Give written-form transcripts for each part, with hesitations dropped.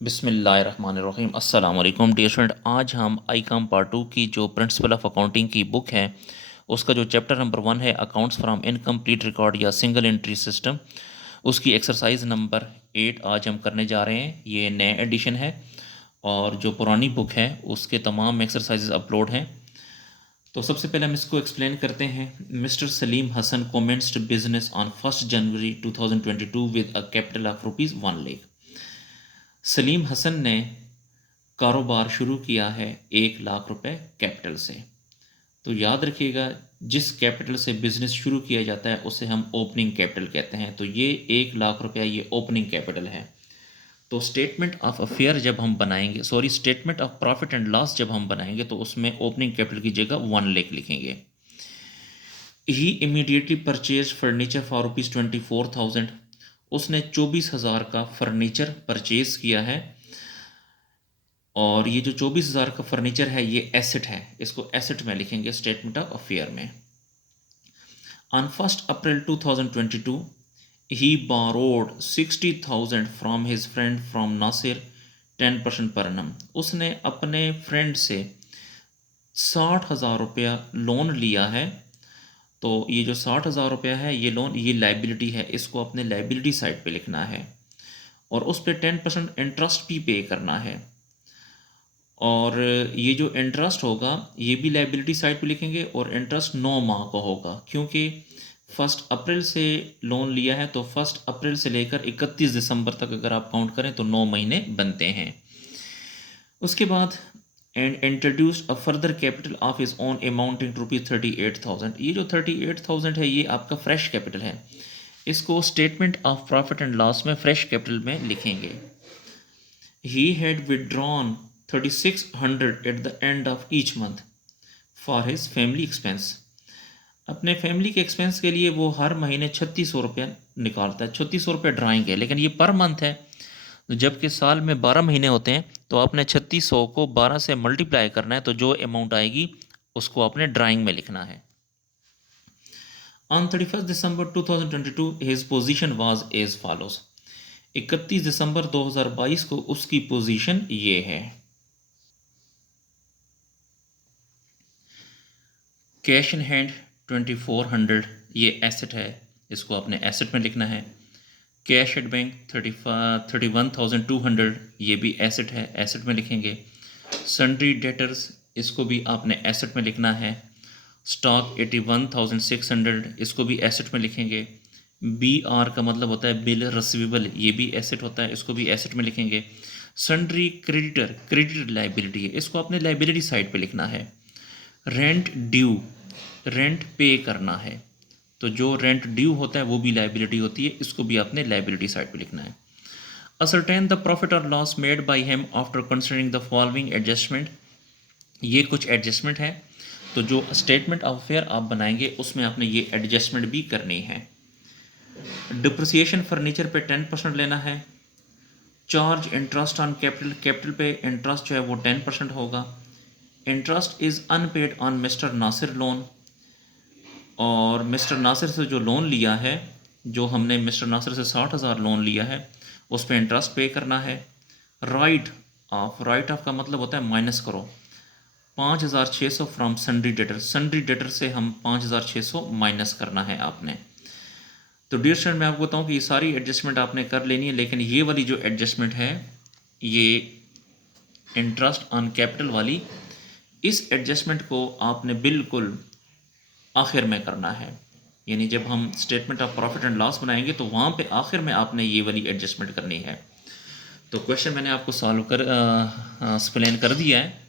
बिस्मिल्लाहिर्रहमानिर्रहीम अस्सलाम वालेकुम डियर स्टूडेंट। आज हम आईकॉम पार्ट 2 की जो प्रिंसिपल ऑफ अकाउंटिंग की बुक है उसका जो चैप्टर नंबर 1 है अकाउंट्स फ्रॉम इनकम्प्लीट रिकॉर्ड या सिंगल एंट्री सिस्टम, उसकी एक्सरसाइज नंबर 8 आज हम करने जा रहे हैं। ये नए एडिशन है और जो पुरानी बुक है उसके तमाम एक्सरसाइजेज अपलोड हैं। तो सबसे पहले हम इसको एक्सप्लेन करते हैं। Mister Salim Hasan commenced business on 1 January 2022 with a capital of ₹1 lakh. Salim Hasan ने कारोबार शुरू किया है 1 लाख रुपए कैपिटल से। तो याद रखिएगा, जिस कैपिटल से बिजनेस शुरू किया जाता है उसे हम ओपनिंग कैपिटल कहते हैं। तो ये 1 लाख रुपया ये ओपनिंग कैपिटल है। तो स्टेटमेंट ऑफ अफेयर जब हम बनाएंगे, sorry, statement of profit and loss जब हम बनाएंगे तो उसमें ओपनिंग कैपिटल की जगह 1 लाख लिखेंगे। ही इमीडिएटली परचेज फर्नीचर फॉर ₹24,000। उसने 24,000 का फर्नीचर परचेज किया है। और ये जो 24,000 का फर्नीचर है ये एसेट है, इसको एसेट में लिखेंगे स्टेटमेंट ऑफ अफेयर में। ऑन 1 अप्रैल 2022 ही borrowed 60,000 from his friend from Nasir 10% पर annum। उसने अपने फ्रेंड से 60,000 रुपया लोन लिया है। तो ये जो 60,000 रुपया है ये लोन, ये लाइबिलिटी है, इसको अपने लाइबिलिटी साइड पे लिखना है और उस पर 10% इंटरेस्ट भी पे करना है। और ये जो इंटरेस्ट होगा ये भी लाइबिलिटी साइड पे लिखेंगे और इंटरेस्ट 9 माह का होगा, क्योंकि 1 अप्रैल से लोन लिया है तो 1 अप्रैल से लेकर 31 दिसंबर तक अगर आप काउंट करें तो 9 महीने बनते हैं। उसके बाद and introduced a further capital of his own amounting to ₹38,000। ये जो 38,000 है ये आपका फ्रेश कैपिटल है, इसको statement of profit and loss में फ्रेश कैपिटल में लिखेंगे। He had withdrawn 3,600 at the end of each month for his family expense। अपने फैमिली के एक्सपेंस के लिए वो हर महीने 3,600 रुपया निकालता है। 3,600 रुपये ड्राइंग है, लेकिन ये पर मंथ है। तो जबकि साल में 12 महीने होते हैं तो आपने 3,600 को 12 से मल्टीप्लाई करना है, तो जो अमाउंट आएगी उसको आपने ड्राइंग में लिखना है। On 31 December 2022 his position was as follows. 31 दिसंबर 2022 को उसकी पोजीशन ये है। कैश इन हैंड 2,400 ये एसेट है, इसको आपने एसेट में लिखना है। कैश एट बैंक 31,200 ये भी एसेट है, एसेट में लिखेंगे। सन्ड्री डेटर्स इसको भी आपने एसेट में लिखना है। स्टॉक 81,600 इसको भी एसेट में लिखेंगे। बी आर का मतलब होता है बिल रिसीवेबल, ये भी एसेट होता है, इसको भी एसेट में लिखेंगे। सन्ड्री क्रेडिटर, क्रेडिट लाइबिलिटी है, इसको आपने लाइबिलिटी साइड पे लिखना है। रेंट ड्यू, रेंट पे करना है, तो जो रेंट ड्यू होता है वो भी लाइबिलिटी होती है, इसको भी आपने लाइबिलिटी साइड पे लिखना है। असरटेन द प्रॉफिट और loss made by him after considering the following adjustment. ये कुछ एडजस्टमेंट है, तो जो स्टेटमेंट ऑफ अफेयर आप बनाएंगे उसमें आपने ये एडजस्टमेंट भी करनी है। डिप्रिसिएशन फर्नीचर पे 10% लेना है। Charge interest on capital, capital पे इंटरेस्ट जो है वो 10% होगा। Interest is unpaid on mister Nasir loan, और मिस्टर नासिर से जो लोन लिया है, जो हमने मिस्टर नासिर से 60,000 लोन लिया है उस पर इंटरेस्ट पे करना है। राइट ऑफ, राइट ऑफ का मतलब होता है माइनस करो। 5,600 from sundry debtor, sundry debtor से हम 5,600 माइनस करना है आपने। तो डियर स्टूडेंट, मैं आपको बताऊं कि ये सारी एडजस्टमेंट आपने कर लेनी है, लेकिन ये वाली जो एडजस्टमेंट है ये इंटरेस्ट ऑन कैपिटल वाली, इस एडजस्टमेंट को आपने बिल्कुल आखिर में करना है। यानी जब हम statement of profit and loss बनाएंगे तो वहाँ पे आखिर में आपने ये वाली एडजस्टमेंट करनी है। तो क्वेश्चन मैंने आपको सॉल्व कर एक्सप्लेन कर दिया है।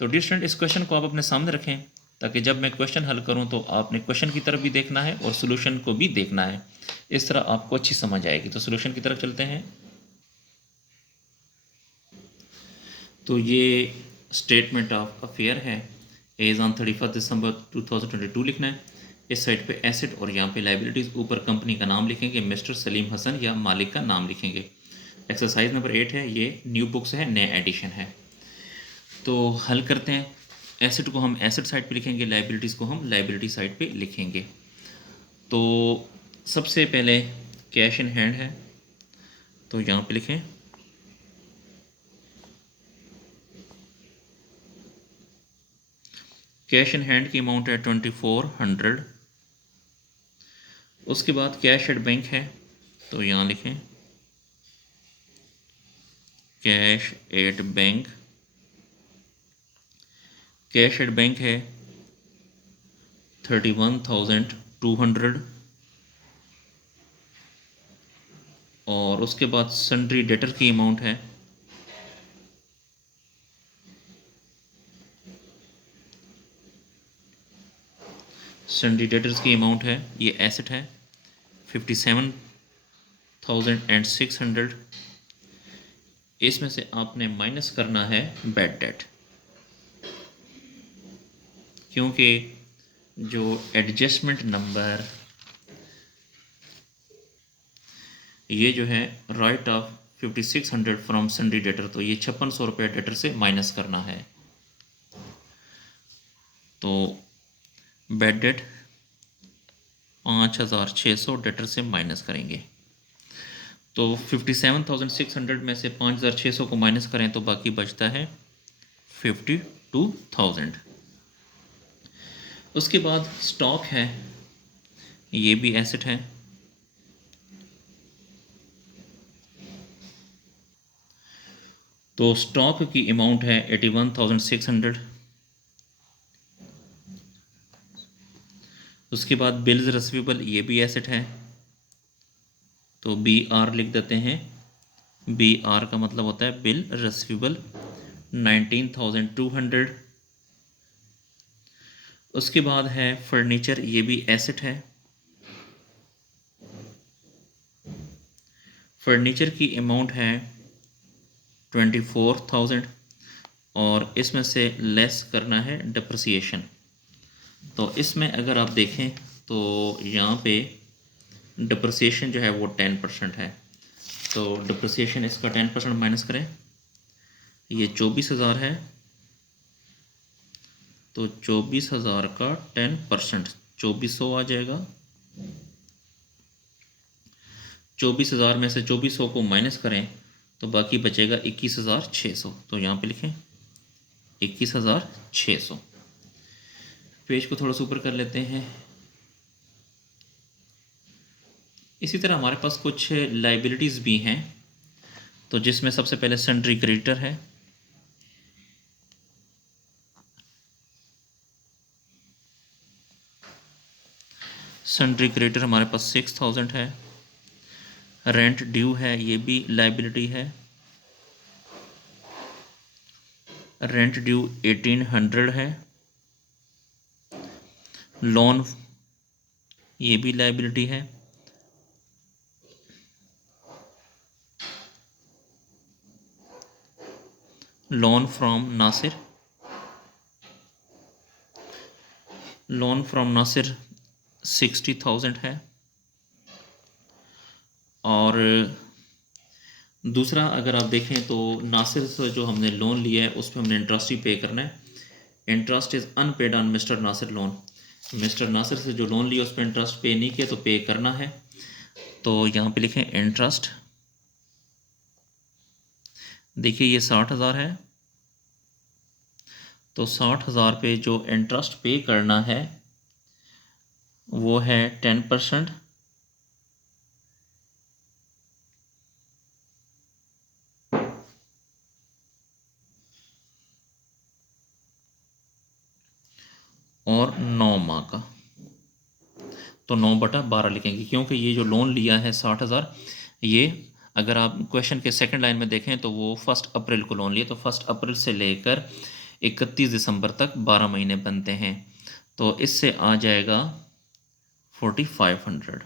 तो डियर स्टूडेंट, इस क्वेश्चन को आप अपने सामने रखें ताकि जब मैं क्वेश्चन हल करूं तो आपने क्वेश्चन की तरफ भी देखना है और सोल्यूशन को भी देखना है, इस तरह आपको अच्छी समझ आएगी। तो सोल्यूशन की तरफ चलते हैं। तो ये स्टेटमेंट ऑफ अफेयर है, एज ऑन 31 दिसंबर 2022 लिखना है। इस साइड पे एसेट और यहाँ पे लाइबिलिटीज़, ऊपर कंपनी का नाम लिखेंगे, मिस्टर सलीम हसन या मालिक का नाम लिखेंगे। एक्सरसाइज नंबर 8 है, ये न्यू बुक्स है, नया एडिशन है। तो हल करते हैं। एसेट को हम एसेट साइड पे लिखेंगे, लाइबिलिटीज़ को हम लाइबिलिटी साइड पे लिखेंगे। तो सबसे पहले कैश इन हैंड है, तो यहाँ पे लिखें कैश इन हैंड की अमाउंट है 2400। उसके बाद कैश एट बैंक है, तो यहाँ लिखें cash at bank. Cash at bank है 31,200। और उसके बाद सन्ड्री डेटर की अमाउंट है सन्ड्री डेटर्स की अमाउंट है, ये एसेट है 57,600। इसमें से आपने माइनस करना है बैड डेट, क्योंकि जो एडजस्टमेंट नंबर ये जो है right of 5600 from sundry debtor, तो ये 5600 रुपये डेटर से माइनस करना है। तो बैड डेट 5600 डेटर से माइनस करेंगे, तो 57,600 में से 5,600 को माइनस करें तो बाकी बचता है 52,000। उसके बाद स्टॉक है, ये भी एसेट है। तो स्टॉक की अमाउंट है 81,600। उसके बाद बिल्स रिसीवेबल, ये भी एसेट है, तो बी आर लिख देते हैं। बी आर का मतलब होता है बिल रिसीवेबल 19,200। उसके बाद है फर्नीचर, ये भी एसेट है। फर्नीचर की अमाउंट है 24,000 और इसमें से लेस करना है डिप्रिसिएशन। तो इसमें अगर आप देखें तो यहाँ पे डिप्रिसिएशन जो है वो 10% है, तो डिप्रिसिएशन इसका 10% माइनस करें, ये 24,000 है, तो 24,000 का 10% 2400 आ जाएगा। 24,000 में से 2400 को माइनस करें तो बाकी बचेगा 21,600, तो यहाँ पे लिखें 21,600। पेज को थोड़ा सा ऊपर कर लेते हैं। इसी तरह हमारे पास कुछ लाइबिलिटीज़ भी हैं, तो जिसमें सबसे पहले सन्ड्री क्रेडिटर है। सन्ड्री क्रेडिटर हमारे पास 6,000 है। रेंट ड्यू है, ये भी लाइबिलिटी है। रेंट ड्यू 1,800 है। लोन, ये भी लाइबिलिटी है। Loan from Nasir, loan from Nasir 60,000 है। और दूसरा अगर आप देखें तो नासिर से जो हमने लोन लिया है उस पर हमने इंटरेस्ट ही पे करना है। Interest is unpaid on mister Nasir loan. Mister Nasir से जो लोन लिया उस पर इंटरेस्ट पे नहीं किया तो पे करना है, तो यहाँ पे लिखें इंटरेस्ट। देखिए ये 60,000 है, तो 60,000 पे जो इंटरेस्ट पे करना है वो है 10%। और 9 माह का, तो 9/12 लिखेंगे, क्योंकि ये जो लोन लिया है 60,000, ये अगर आप क्वेश्चन के सेकंड लाइन में देखें तो वो 1 अप्रैल को लोन लिया, तो 1 अप्रैल से लेकर 31 दिसंबर तक 12 महीने बनते हैं, तो इससे आ जाएगा 4,500।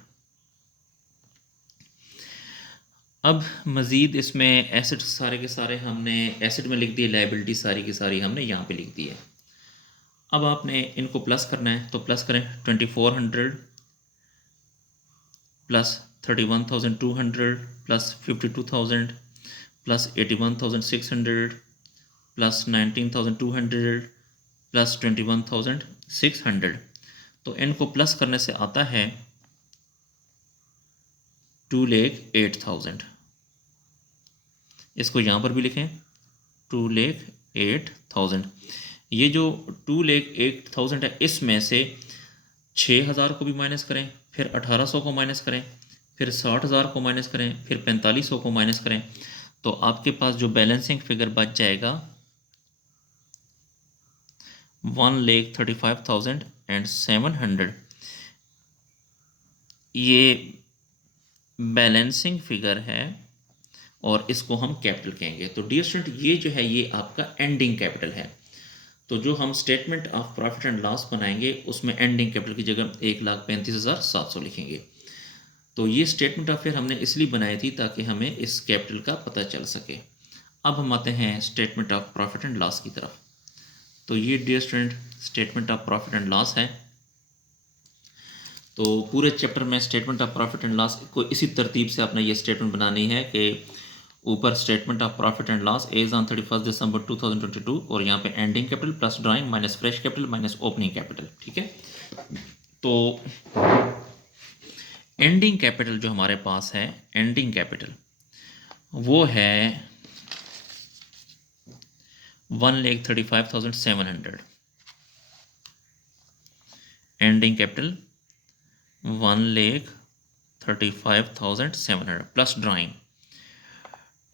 अब मज़ीद इसमें एसेट सारे के सारे हमने एसेट में लिख दिए, लाइबिलिटी सारी की सारी हमने यहाँ पे लिख दी है। अब आपने इनको प्लस करना है, तो प्लस करें 2,400 plus 31,200 plus 52,000 plus 81,600 plus 19,200 plus 21,600। तो इनको प्लस करने से आता है 2,08,000। इसको यहाँ पर भी लिखें 2,08,000। ये जो 2,08,000 है, इसमें से 6,000 को भी माइनस करें, फिर 1,800 को माइनस करें, फिर 60,000 को माइनस करें, फिर 4,500 को माइनस करें, तो आपके पास जो बैलेंसिंग फिगर बच जाएगा 1,35,700। ये बैलेंसिंग फिगर है और इसको हम कैपिटल कहेंगे। तो डियर स्टूडेंट, ये जो है ये आपका एंडिंग कैपिटल है। तो जो हम statement of profit and loss बनाएंगे उसमें एंडिंग कैपिटल की जगह 1,35,700 लिखेंगे। तो ये स्टेटमेंट ऑफ फेयर हमने इसलिए बनाई थी ताकि हमें इस कैपिटल का पता चल सके। अब हम आते हैं statement of profit and loss की तरफ। तो ये dear student statement of profit and loss है। तो पूरे चैप्टर में statement of profit and loss को इसी तरतीब से आपने ये स्टेटमेंट बनानी है कि ऊपर statement of profit and loss as on 31 दिसंबर 2022 और यहाँ पे ending capital plus drawing minus fresh capital minus opening capital. ठीक है, तो एंडिंग कैपिटल जो हमारे पास है, एंडिंग कैपिटल वो है 1,35,700। Ending capital 1,35,700 plus drawing.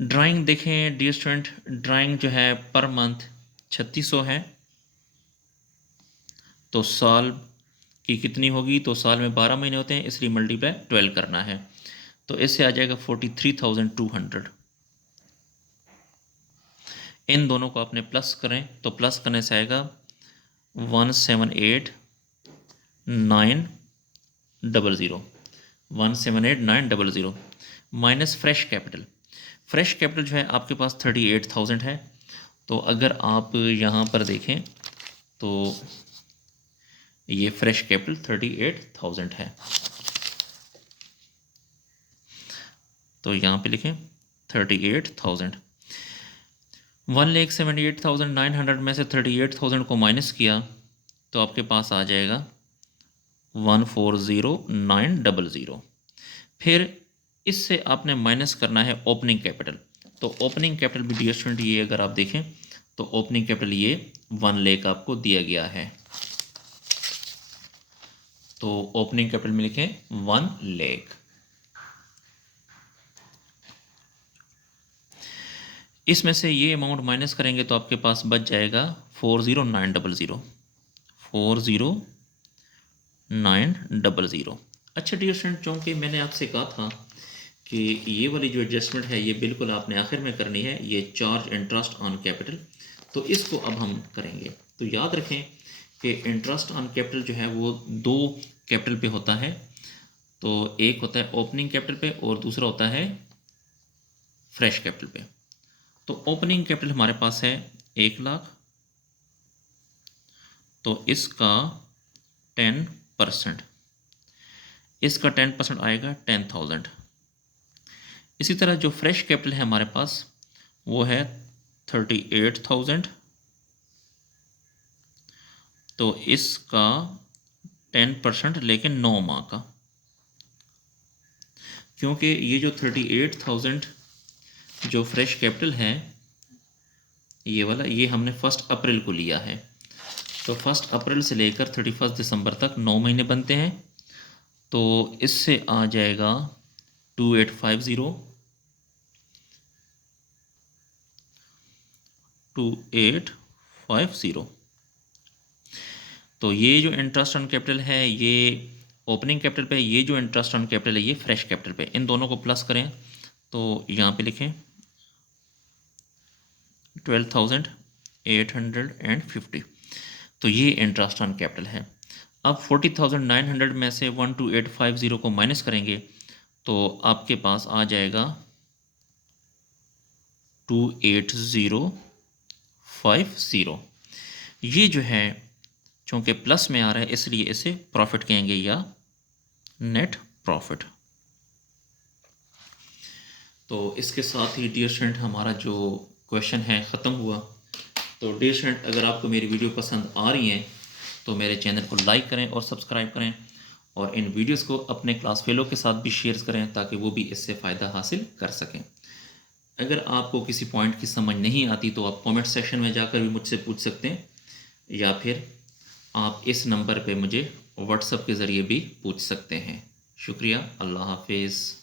Drawing देखें डियर स्टूडेंट, ड्राइंग जो है पर मंथ 3,600 है, तो साल की कितनी होगी? तो साल में 12 महीने होते हैं, इसलिए मल्टीप्लाई 12 करना है, तो इससे आ जाएगा 43,200। इन दोनों को आपने प्लस करें तो प्लस करने से आएगा 178,900 178,900 minus fresh capital. Fresh capital जो है आपके पास 38,000 है। तो अगर आप यहाँ पर देखें तो ये फ्रेश कैपिटल 38,000 है, तो यहाँ पे लिखें 38,000। 1,78,900 में से 38,000 को माइनस किया तो आपके पास आ जाएगा 140,900। फिर इससे आपने माइनस करना है ओपनिंग कैपिटल। तो ओपनिंग कैपिटल भी डियर स्टूडेंट ये अगर आप देखें तो ओपनिंग कैपिटल ये 1 लाख आपको दिया गया है, तो ओपनिंग कैपिटल में लिखें 1 लाख। इसमें से ये अमाउंट माइनस करेंगे तो आपके पास बच जाएगा 40,900 40,900। अच्छा डियर स्टूडेंट, चूँकि मैंने आपसे कहा था कि ये वाली जो एडजस्टमेंट है ये बिल्कुल आपने आखिर में करनी है, ये चार्ज इंटरेस्ट ऑन कैपिटल, तो इसको अब हम करेंगे। तो याद रखें कि इंटरेस्ट ऑन कैपिटल जो है वो 2 कैपिटल पे होता है, तो एक होता है ओपनिंग कैपिटल पे और दूसरा होता है फ्रेश कैपिटल पे। तो ओपनिंग कैपिटल हमारे पास है 1 लाख, तो इसका 10%, इसका 10% आएगा 10,000। इसी तरह जो फ्रेश कैपिटल है हमारे पास वो है 38,000, तो इसका 10% लेकिन 9 माह का, क्योंकि ये जो 38,000 जो फ्रेश कैपिटल है ये वाला, ये हमने 1 अप्रैल को लिया है, तो 1 अप्रैल से लेकर 31 दिसंबर तक 9 महीने बनते हैं, तो इससे आ जाएगा 2,850। तो ये जो इंटरेस्ट ऑन कैपिटल है ये ओपनिंग कैपिटल पे, ये जो इंटरेस्ट ऑन कैपिटल है ये फ्रेश कैपिटल पे, इन दोनों को प्लस करें तो यहाँ पे लिखें 12,850, तो ये इंटरेस्ट ऑन कैपिटल है। अब 40,900 में से 12850 को माइनस करेंगे तो आपके पास आ जाएगा 28050। ये जो है चूँकि प्लस में आ रहा है इसलिए इसे प्रॉफिट कहेंगे या नेट प्रॉफिट। तो इसके साथ ही डियर स्टूडेंट हमारा जो क्वेश्चन है ख़त्म हुआ। तो डियर स्टूडेंट, अगर आपको मेरी वीडियो पसंद आ रही हैं तो मेरे चैनल को लाइक करें और सब्सक्राइब करें, और इन वीडियोस को अपने क्लास फेलो के साथ भी शेयर करें ताकि वो भी इससे फ़ायदा हासिल कर सकें। अगर आपको किसी पॉइंट की समझ नहीं आती तो आप कमेंट सेक्शन में जाकर भी मुझसे पूछ सकते हैं, या फिर आप इस नंबर पे मुझे व्हाट्सएप के ज़रिए भी पूछ सकते हैं। शुक्रिया, अल्लाह हाफिज़।